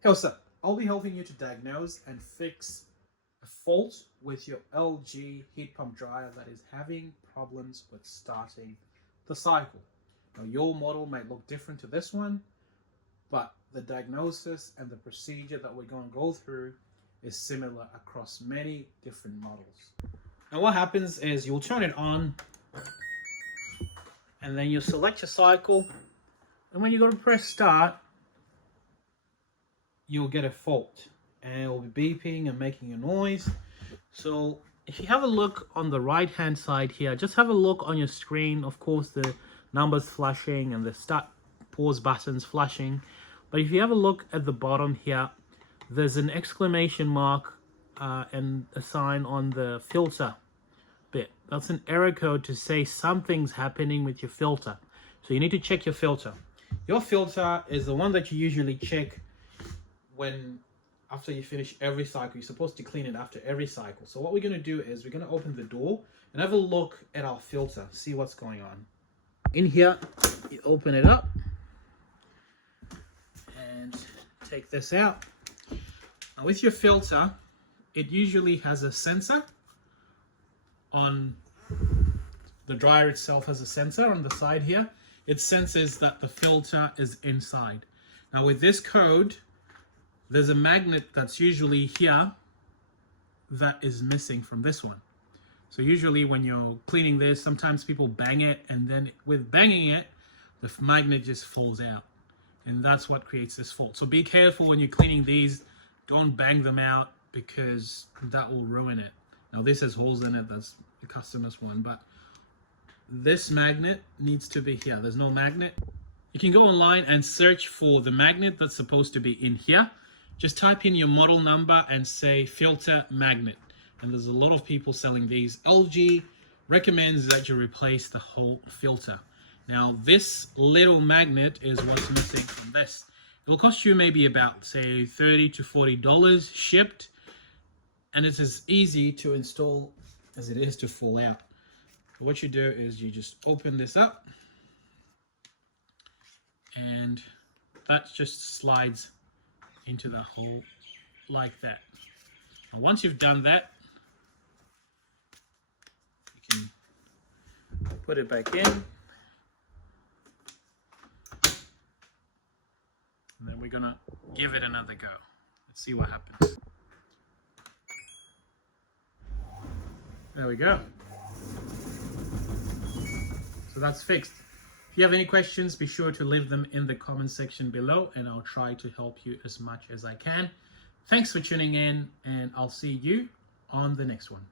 Hey, what's up? I'll be helping you to diagnose and fix a fault with your LG heat pump dryer that is having problems with starting the cycle. Now, your model might look different to this one, but the diagnosis and the procedure that we're going to go through is similar across many different models. Now, what happens is you'll turn it on and then you select your cycle, and when you go to press start, you'll get a fault and it will be beeping and making a noise. So if you have a look on the right hand side here, just have a look on your screen. Of course, the numbers flashing and the start pause buttons flashing, but if you have a look at the bottom here, there's an exclamation mark and a sign on the filter bit. That's an error code to say something's happening with your filter. So you need to check your filter. Your filter is the one that you usually check after you finish every cycle. You're supposed to clean it after every cycle. So what we're going to do is we're going to open the door and have a look at our filter, see what's going on. In here, you open it up and take this out. Now with your filter, it usually has a sensor on the dryer itself, has a sensor on the side here. It senses that the filter is inside. Now with this code, there's a magnet that's usually here that is missing from this one. So usually when you're cleaning this, sometimes people bang it, and then with banging it, the magnet just falls out. And that's what creates this fault. So be careful when you're cleaning these. Don't bang them out because that will ruin it. Now this has holes in it, that's the customer's one, but this magnet needs to be here. There's no magnet. You can go online and search for the magnet that's supposed to be in here. Just type in your model number and say filter magnet. And there's a lot of people selling these. LG recommends that you replace the whole filter. Now, this little magnet is what's missing from this. It will cost you maybe about, say, $30 to $40 shipped. And it's as easy to install as it is to fall out. What you do is you just open this up. And that just slides into the hole like that. Now, once you've done that, you can put it back in, and then we're gonna give it another go. Let's see what happens. There we go. So that's fixed. If you have any questions, be sure to leave them in the comment section below, and I'll try to help you as much as I can. Thanks for tuning in, and I'll see you on the next one.